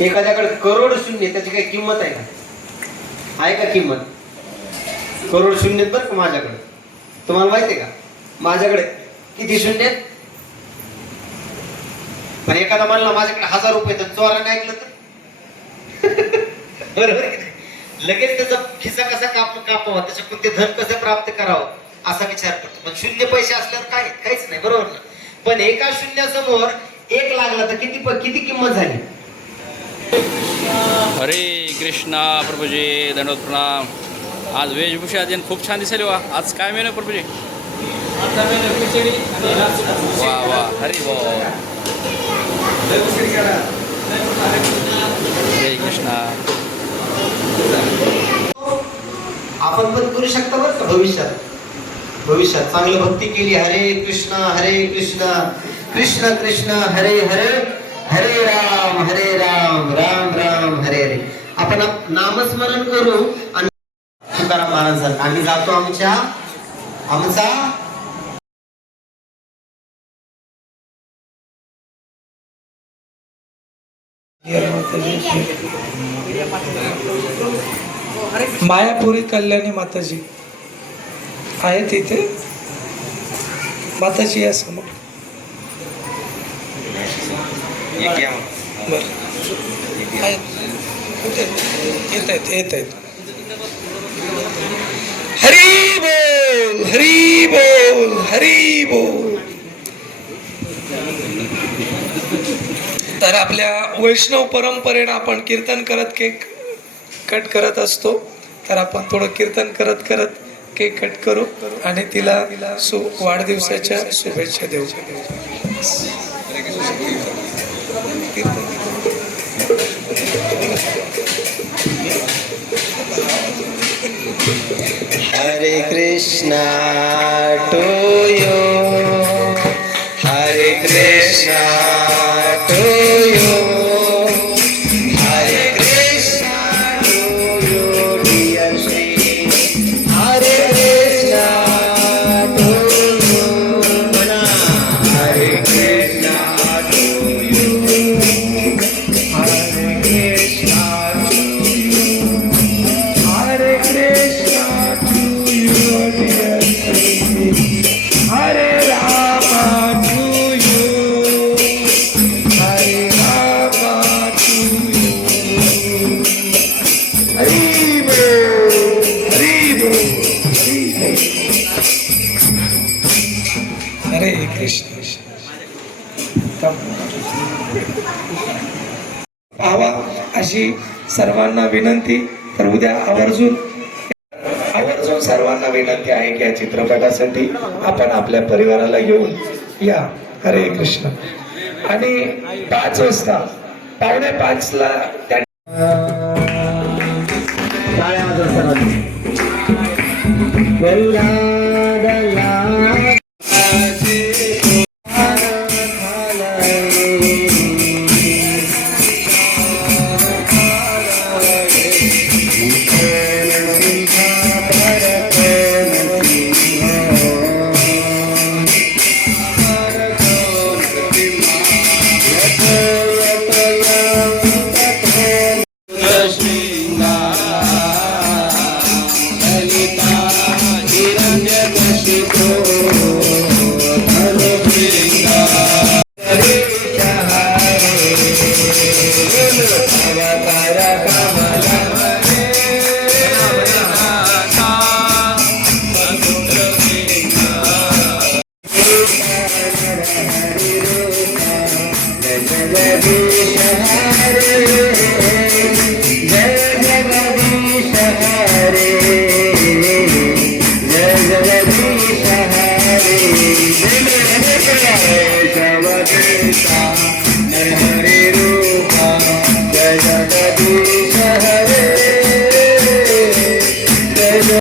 एखाद्याकडे करोड शून्य, त्याची काही किंमत आहे का? आहे का किंमत? करोड शून्य बरं का माझ्याकडे. तुम्हाला माहिती आहे का माझ्याकडे किती शून्य? पण एखादा म्हणला माझ्याकडे 1000 रुपये, तर चोराने ऐकलं तर बरोबर आहे, लगेच त्याचा खिसा कसा कापावा, त्याच्याकडून ते धन कसं प्राप्त करावं असा विचार करतो. पण शून्य पैसे असल्यावर काहीच नाही, बरोबर ना? पण एका शून्यासमोर 1 लागला तर किती किंमत झाली? हरे कृष्णा प्रभूजी, दंडवत प्रणाम. आज वेशभूषा दिन खूप छान दिसेल. वा, आज काय मेनू प्रभूजी? वा वा, हरी बोल. हरे कृष्णा. आपण पण करू शकता बरं का भविष्यात चांगली भक्ती केली. हरे कृष्णा कृष्ण कृष्ण हरे हरे, हरे राम राम राम हरे हरे. आपण नामस्मरण करू. आणि तुकाराम महाराजांना आम्ही जातो आमचा मायापुरी कल्याणी माताजी आहेत इथे. माताजी या समोर. येत आहेत. हरी बोल, हरी बोल, हरी बोल. तर आपल्या वैष्णव परंपरेनं आपण कीर्तन करत केक कट करत असतो. तर आपण थोडं कीर्तन करत केक कट करू आणि तिला वाढदिवसाच्या शुभेच्छा देऊ. हरे Krishna to you, Hare Krishna to you, Hare Krishna to you dear Shri, Hare Krishna to you, Hare Krishna to you, Hare Krishna to you, Hare Krishna to you dear Shri, Hare Ram to you, हरे राम टू यू. हरि बोल, हरि बोल, हरि बोल. हरे कृष्ण. पाहावा अशी सर्वांना विनंती. तर उद्या आवर्जून सर्वांना विनंती आहे की या चित्रपटासाठी आपण आपल्या परिवाराला घेऊन या. हरे कृष्ण. आणि 5 वाजता 4:45ला Hare